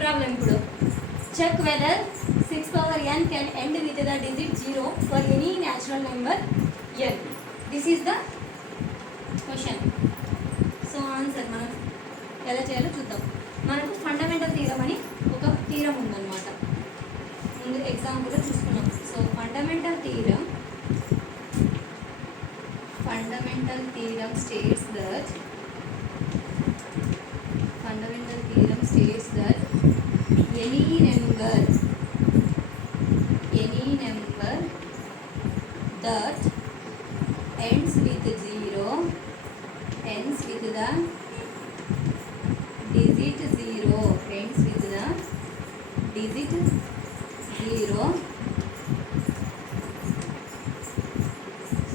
ప్రాబ్లం ఇప్పుడు check whether 6 power n can end with the digit 0 for any natural number n. This is the question. So answer మనం ఎలా చేయాలో చూద్దాం. మనకు fundamental theorem అని ఒక థీరం ఉందన్నమాట. ముందు ఎగ్జాంపుల్లో చూసుకున్నాం. So fundamental theorem states that any number that ends with 0 ends with the digit 0 ends with the digit 0.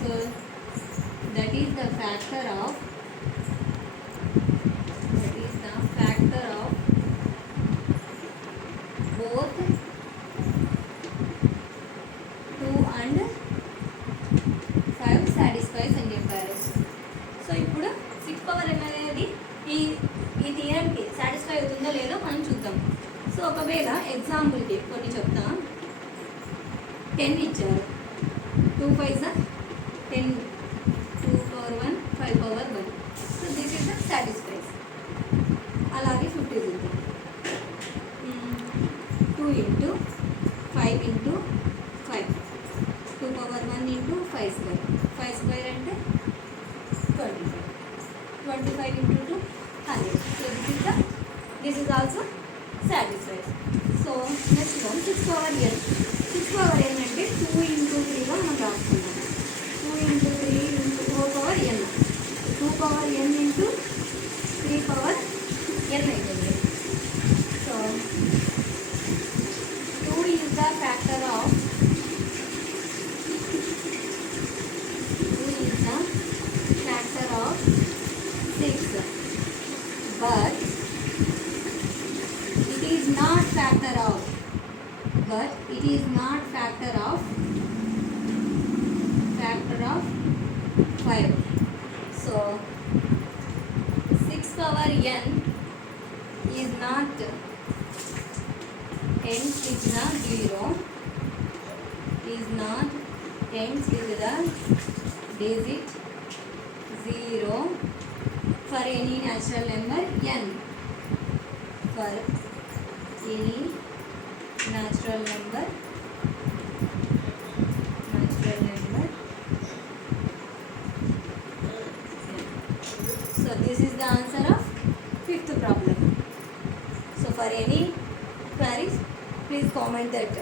So that is the factor of both 2 and 5 satisfies అని చెప్పారు. సో ఇప్పుడు 6 power n అనేది ఈ థియరంకి సాటిస్ఫై అవుతుందో లేదో మనం చూద్దాం. సో ఒకవేళ ఎగ్జాంపుల్కి కొన్ని చెప్తా. 10 ఇచ్చారు, 2 5 10, 2 power 1 5 power 1. So this is the satisfies. అలాగే 50 ఉంది, 2 into 5 into 5, 2 power 1 into 5 square, 5 square అంటే 25, 25 into 2 100. So this is also satisfied. So next one 6 power n. 6 power n అంటే 2 into 3గా మనం రాసుకుంటాం. 2 into 3 into 4 power n, 2 power n into 3 power n అవుతుంది. సో 2 is the factor of 6, but it is not factor of 5. So 6 power n is not ends with the 0, is not ends with the digit 0 for any natural number n. For any natural number so this is the answer of 5th problem. So for any queries please comment that